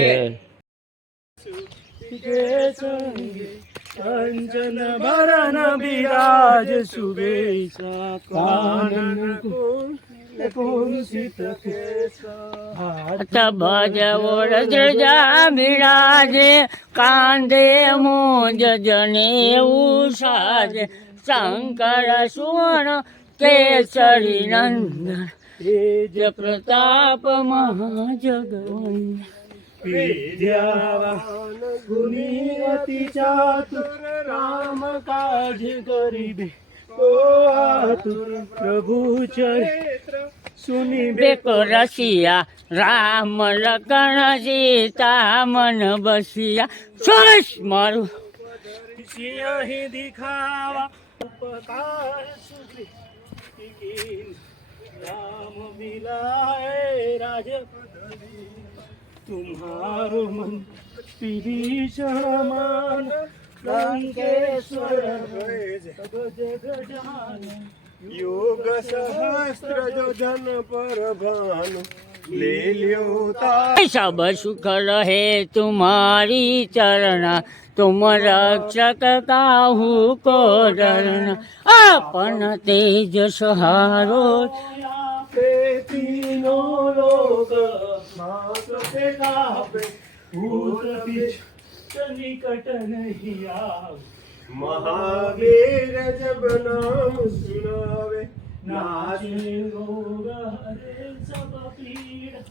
છે. કંચન ભરન બિરાજ સુબેશા કાનન તબજ વરજા બિરાજે કાંધે મોજ જને ઉષાજે. શંકર, સુવર્ણ, કેસરી, નંદન. પ્રતાપ મહાજગવંદન पिध्यावा गुणी अतिचा तुर राम काळजी गरीबे को आतुर प्रभू चरित्र सुनी बेको रसिया राम लखन सीता मन बसिया। सोस मारू। ही दिखावा उपकार सुखी। राम मिलाय राज तुम्हारो मन विभीषण लंकेश्वर सब जग जान योग सहस्त्र जो जन पर भानु ले ल्यो ता सब सुख रहे तुम्हारी चरण तुम रक्षक काहू को डरना अपन तेज सहारो पे तीनों लोग मात पे कापे भूत पिच निकट नहीं आवे महावीर जब नाम सुनावे नाचे रोग हरे सब पीड़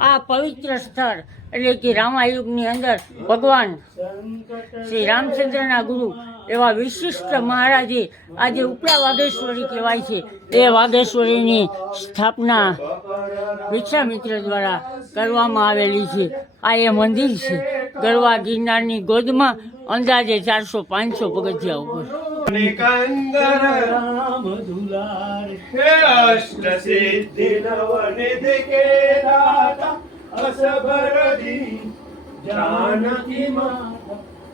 આ પવિત્ર સ્થળ એટલે કે રામાયુગની અંદર ભગવાન સંકટ શ્રી રામચંદ્રના ગુરુ એવા વિશિષ્ટ મહારાજે આજે ઉપલા વાઘેશ્વરી કહેવાય છે. એ વાઘેશ્વરીની સ્થાપના ભિક્ષા દ્વારા કરવામાં આવેલી છે. આ એ મંદિર છે. ગરવા ગિરનારની ગોદમાં અંદાજે ચારસો પાંચસો પગથિયા ઉપર. જાનકી માં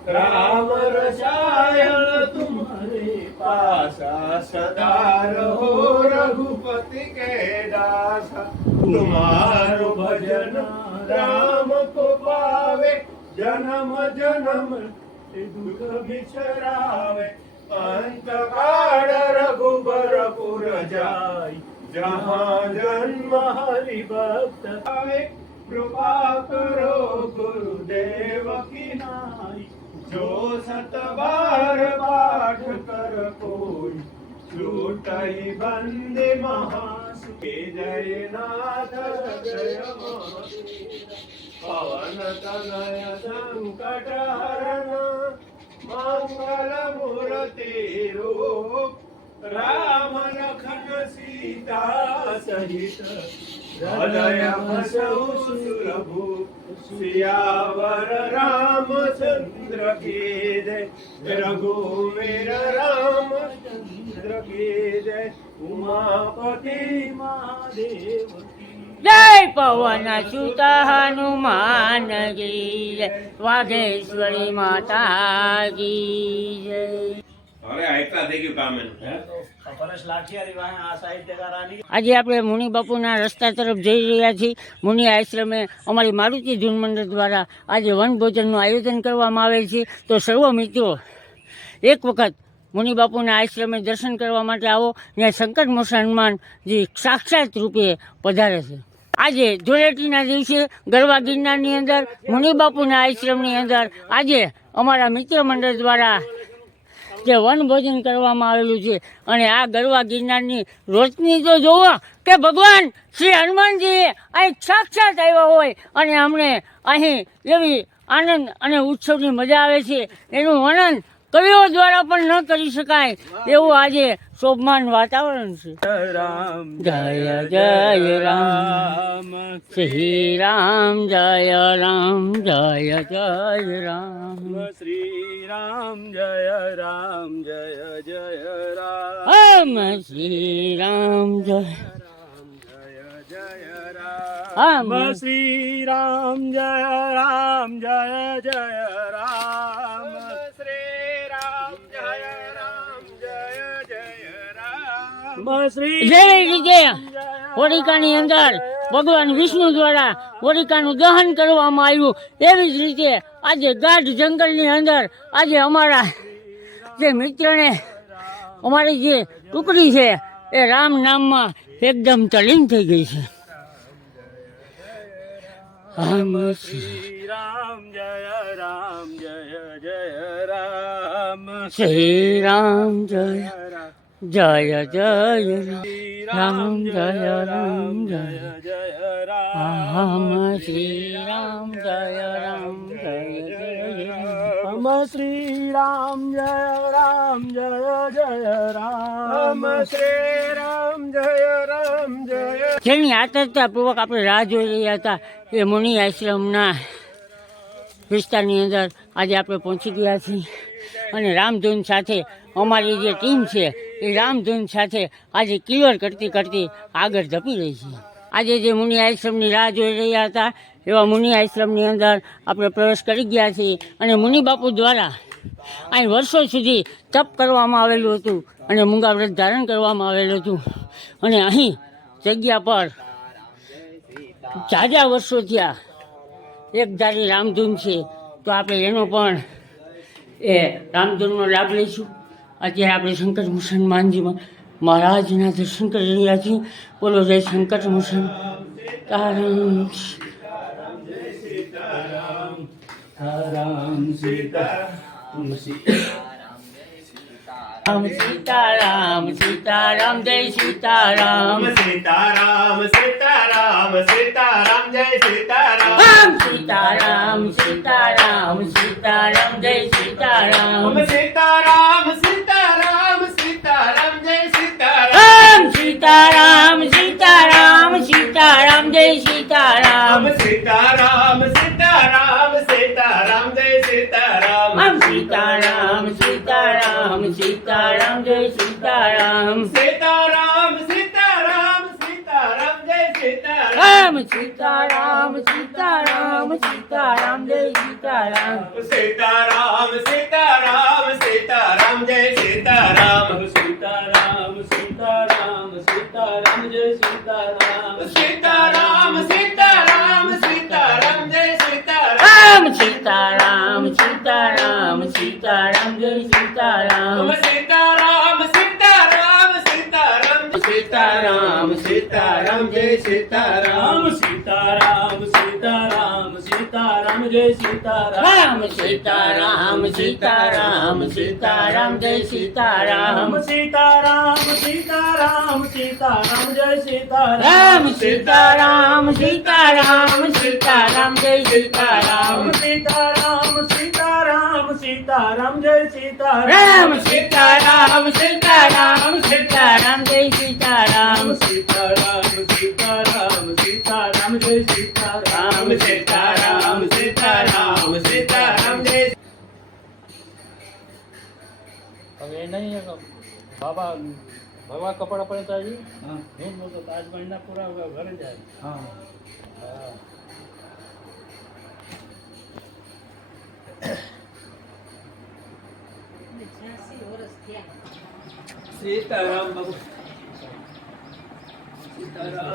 રામ રસાયણ તુમારે પાસા સદા રહો રઘુપતિ કે દાસા તુમારો ભજન રામ કો પાવે જન્મ જન્મ દુઃખ બિચરાવે અંત કાળ રઘુબરપુર જાય જહાં જન્મ હરિભક્ત આવે कृपा करो गुरुदेव की नाई जो सत बार पाठ कर कोई। छूटई बंदे महासुखे जय नाथ जय पवन तनय संकट हरण मंगल मूर्ति रूप। राम लखन सीता सहित। सियावर रामचंद्र की जय रघुवीर रामचंद्र की जय उमापति महादेव की જય પવન સુત હનુમાન કી જય વાઘેશ્વરી માતા કી જય આજે આપણે મુનિ બાપુના રસ્તા તરફ જઈ રહ્યા છીએ. મુનિ આશ્રમે અમારી મારુતિ ધૂન મંડળ દ્વારા આજે વનભોજનનું આયોજન કરવામાં આવે છે. તો સર્વ મિત્રો એક વખત મુનિ બાપુના આશ્રમે દર્શન કરવા માટે આવો. ત્યાં શંકર મોસા હનુમાનજી સાક્ષાત રૂપે પધારે છે. આજે ધૂળેટીના દિવસે ગરવા ગિરનારની અંદર મુનિ બાપુના આશ્રમની અંદર આજે અમારા મિત્ર મંડળ દ્વારા જે વનભોજન કરવામાં આવેલું છે. અને આ ગરવા ગિરનારની રોશની તો જોવો કે ભગવાન શ્રી હનુમાનજી અહીં સાક્ષાત આવ્યા હોય અને અમને અહીં એવી આનંદ અને ઉત્સવની મજા આવે છે. એનું વર્ણન કવિઓ દ્વારા પણ ન કરી શકાય એવું આજે શોભમાન વાતાવરણ છે. રામ જય જય રામ શ્રી રામ જય રામ જય જય રામ. શ્રી રામ જય રામ જય જય રામ. શ્રી રામ જય રામ જય જય રામ શ્રી રામ જય રામ જય જય રામ. જેવી રીતે હોલિકાની અંદર ભગવાન વિષ્ણુ દ્વારા હોલિકાનું દહન કરવામાં આવ્યું. એવી જ રીતે આજે ગાઢ જંગલની અંદર આજે અમારા જે મિત્રને અમારી જે ટુકડી છે એ રામ નામમાં એકદમ તલીન થઈ ગઈ છે. રામ શ્રી રામ જય રામ જય જય રામ. શ્રી રામ જય જય જય રામ. જય રામ જય જય રામ શ્રી રામ જય રામ જય જય રામ રામ શ્રી રામ જય રામ જય જય રામ શ્રી રામ જય રામ જય જેની આતરતાપૂર્વક આપણે રાહ જોઈ રહ્યા હતા એ મુનિ આશ્રમના વિસ્તારની અંદર આજે આપણે પહોંચી ગયા છીએ અને રામધૂન સાથે અમારી જે ટીમ છે, એ રામધૂન સાથે આજે ક્લિયર કરતી કરતી આગળ ધપી રહી છે. આજે જે મુનિ આશ્રમની રાહ જોઈ રહ્યા હતા, એવા મુનિ આશ્રમની અંદર આપણે પ્રવેશ કરી ગયા છીએ અને મુનિ બાપુ દ્વારા અહીં વર્ષો સુધી તપ કરવામાં આવેલું હતું અને મૂંગા વ્રત ધારણ કરવામાં આવેલું હતું. અને અહીં જગ્યા પર ઝાઝા વર્ષો થયા. એક ધારી રામધૂન છે, તો આપણે એનો પણ એ રામધૂનનો લાભ લઈશું. અત્યારે આપણે શંકર મુસલમાનજીમાં મહારાજના દર્શન કરી રહ્યા છીએ. બોલો જય શંકર મુસલ તારામ રામ સીતા સીતારામ સીતારામ જય સીતારામ. સીતારામ સીતારામ સીતારામ જય સીતારામ. સીતારામ સીતારામ સીતારામ સીતારામ સીતારામ જય સીતારામ રામ સીતારામ સીતારામ સીતારામ જય સીતારામ સીતારામ સીતારામ સીતારામ જય સીતારામ રામ સીતારામ સીતારામ સીતારામ જય સીતારામ સીતારામ સીતારામ સીતારામ જય સીતારામ સીતારામ સીતારામ સીતારામ જય સીતારામ સીતારામ સીતારામ સીતારામ જય સીતારામ રામ સીતારામ સીતારામ સીતારામ. જય સીતારામ સીતારામ સીતારામ સીતારામ સીતારામ સીતારામ જય સીતારામ સીતારામ સીતારામ. સીતારામ જય સીતારામ. રામ સીતારામ સીતારામ સીતારામ જય સીતારામ. સીતારામ સીતારામ સીતારામ જય સીતારામ. રામ સીતારામ સીતારામ સીતારામ જય સીતારામ. સીતારામ સીતારામ સીતારામ જય સીતારામ. રામ સીતારામ સીતારામ સીતારામ બાબા ભગવા કપડા પડે છે હું. મોટો તાજમહેલના પૂરા ઘરે જાય હા.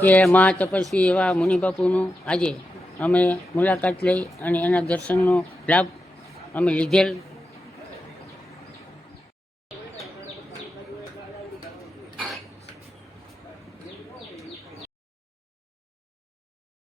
કે મા તપસ્વી એવા મુનિબાપુનું આજે અમે મુલાકાત લઈ અને એના દર્શનનો લાભ અમે લીધેલ.